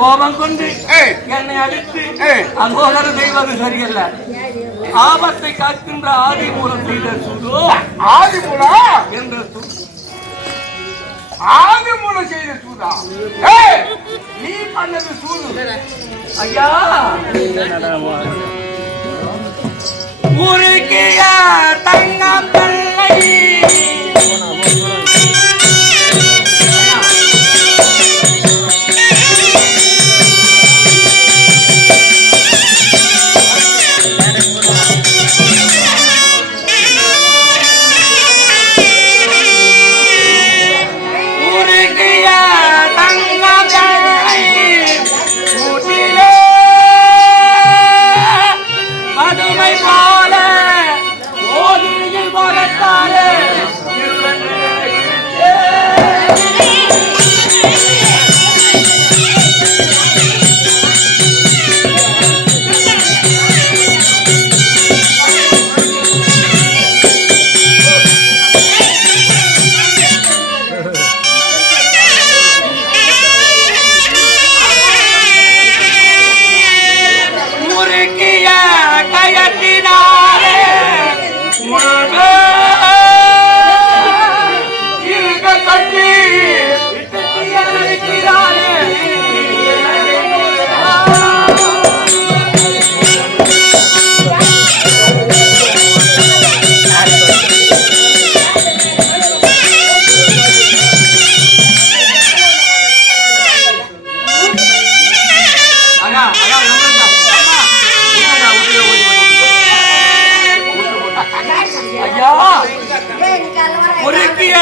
கோபம் கொண்டு என்னை அடித்து அகோதரம் செய்வது சரியல்ல. ஆபத்தை காக்கின்ற ஆதிமூலம் செய்த சூடு. ஆதிமூலம் என்ற ஆதிமூலம் செய்த சூதா? நீ பண்ணது சூது ஐயா. ஊருக்கிய தங்கம் தல்லை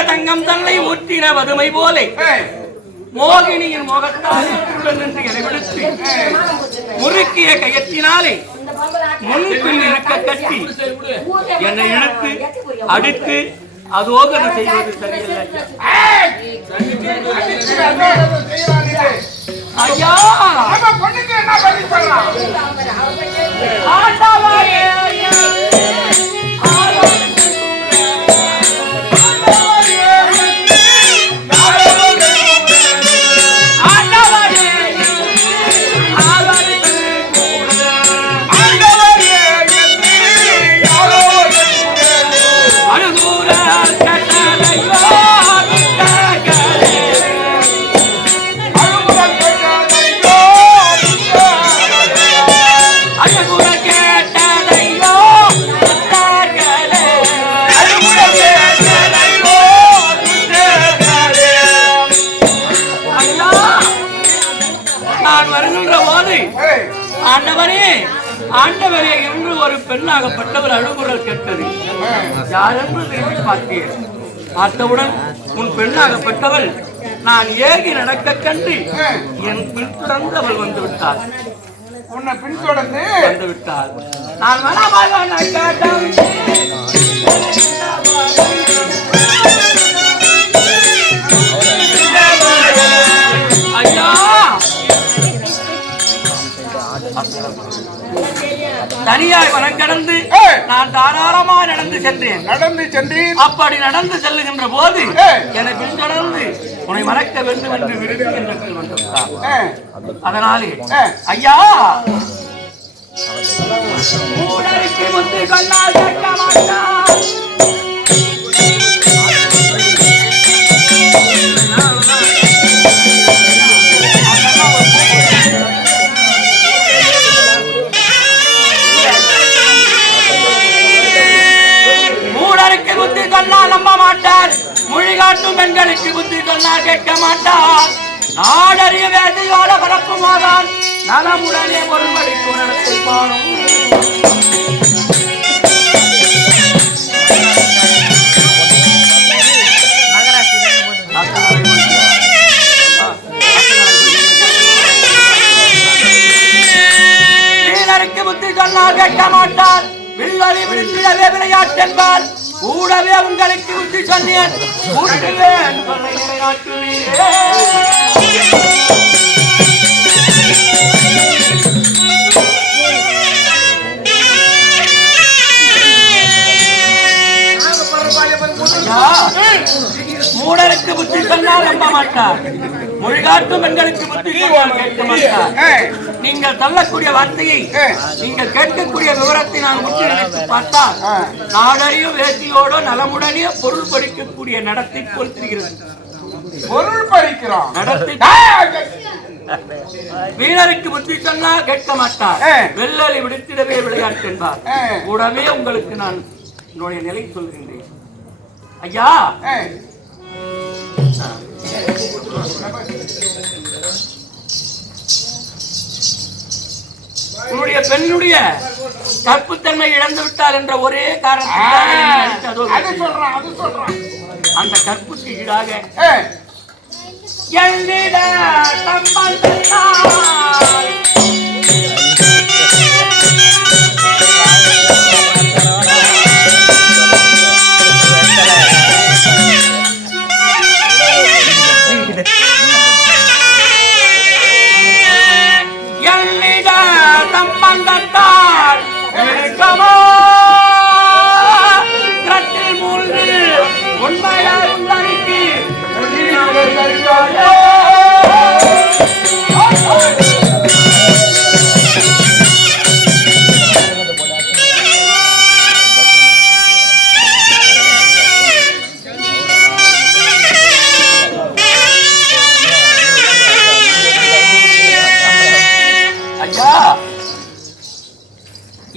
தங்கம் தன்னை ஊற்றின வதுமை போலே மோகினியின் முகத்தால் என்று இடைவெடுத்து முறுக்கிய கையத்தினாலே முன்பின் இறக்க கட்டி என்னை இழுத்து அடித்து அதோகன செய்வது சரியில்லை. ஐயா ஆண்டவரே என்று ஒரு பெண்ணாகப்பட்டவர் அழுகுரல் கேட்டது. யாரென்று திரும்பி பார்த்தேன். பார்த்தவுடன் உன் பெண்ணாகப்பட்டவள் நான் ஏகி நடக்க கண்டு என் பின்தொடர்ந்து அவள் வந்து விட்டாள். உன்னை பின்தொடர்ந்து வந்து விட்டாள். நான் மனமாக கேட்டேன். தனியாய் வனம் கடந்து நான் தாராளமாக நடந்து சென்றேன். அப்படி நடந்து செல்லுகின்ற போது எனக்கு பின்தொடர்ந்து உன்னை மறக்க வேண்டும் என்று விரும்பி என்று வந்திருக்கான். அதனாலே ஐயா முத்து கண்ணால் கேட்க மாட்டான். நம்ப மாட்டார். மொழிகாட்டும் பெண்களுக்கு புத்தி சொன்னால் கேட்க மாட்டார். நாடறிய வேதையோட பரப்புமாதான் நலமுடனே ஒருவருக்கு நடத்தை பாடும். வீரருக்கு புத்தி சொன்னால் கேட்க மாட்டார். வில்லொலி விழித்திடவே விளையாட்டென்பார். கூடவே உங்களுக்கு புத்தி சொன்னேன். மூடருக்கு புத்தி சொன்னால் நம்ப மாட்டார். மொழிகாட்டும் பெண்களுக்கு புத்தி சொன்னால் கேட்க மாட்டார். நீங்கள் சொல்லக்கூடிய வார்த்தையை நீங்கள் கேட்கக்கூடிய விவரத்தை நான் முற்றி நினைத்து பார்த்தால் நாடறியும் வேட்டியோடு நலமுடனே பொருள் படிக்கக்கூடிய நடத்தை போல் தெரிகிறது. பொருள் படிக்கிறோம் நடத்தை வீரருக்கு புத்தி சொன்னா கேட்க மாட்டார். வெள்ளலை விடுத்திடவே விளையாட்டு என்பார். கூடவே உங்களுக்கு நான் என்னுடைய நிலை சொல்கின்றேன். ஐயா, உன்னுடைய பெண்ணுடைய கற்புத்தன்மை இழந்து விட்டார் என்ற ஒரே காரணத்திற்காக அந்த கற்புக்கு ஈடாக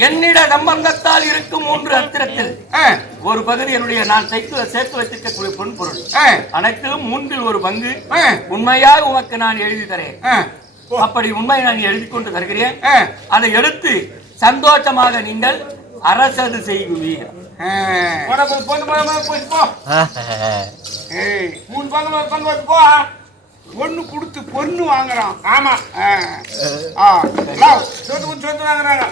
என்னிட சம்பந்தத்தால் இருக்கும் 3 அத்திரத்தில் ஒரு பகுதி என்னுடைய நான் சேர்த்து வைத்திருக்கக்கூடிய பொன் பொருள் அனைத்திலும் 3இல் ஒரு பங்கு உண்மையாக உமக்கு நான் எழுதி தரேன். அப்படி உண்மையை நான் எழுதி கொண்டு தருகிறேன். அதை எடுத்து சந்தோஷமாக நீங்கள் அரசது செய்வீர்கள். பொண்ணு கொடுத்து பொண்ணு வாங்குறான். ஆமா, சொத்து வாங்குறாங்க.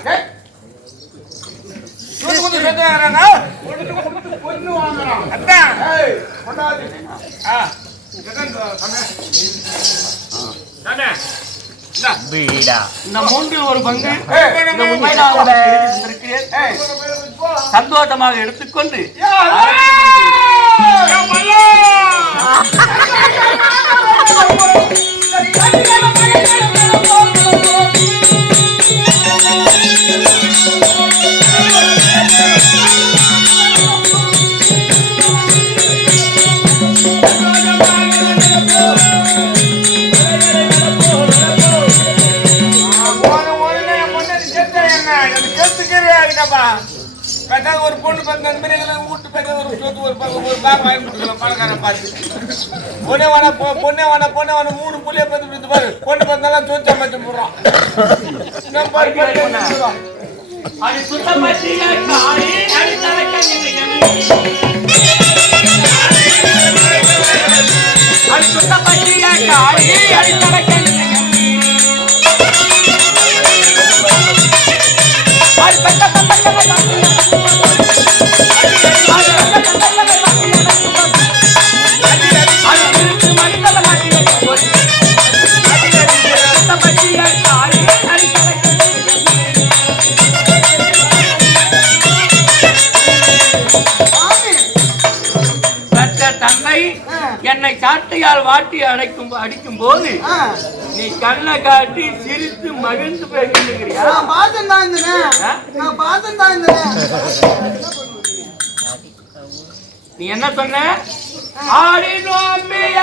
பொண்ணு வாங்குறான். அதான் இந்த 3இல் ஒரு பங்கு சந்தோஷமாக எடுத்துக்கொண்டு ஒரு பொண்ணு பங்கு வீட்டு பக்கம் ஒரு சொத்து ஒரு பக்கம் ஒரு கார் வாங்கி கொடுத்துக்கலாம் பணக்காரன் பார்த்து. பொண்ணே வேணா 3 புள்ளிய பத்து பாரு. பொண்ணு பந்தாலும் சொத்து அமைச்சு போடுறான். என்னை சாட்டையால் வாட்டி அடிக்கும் போது நீ கண்ணை காட்டி சிரித்து மகிழ்ந்து பேசுகிறியா? நீ என்ன சொன்ன? ஆடி நோம்பிய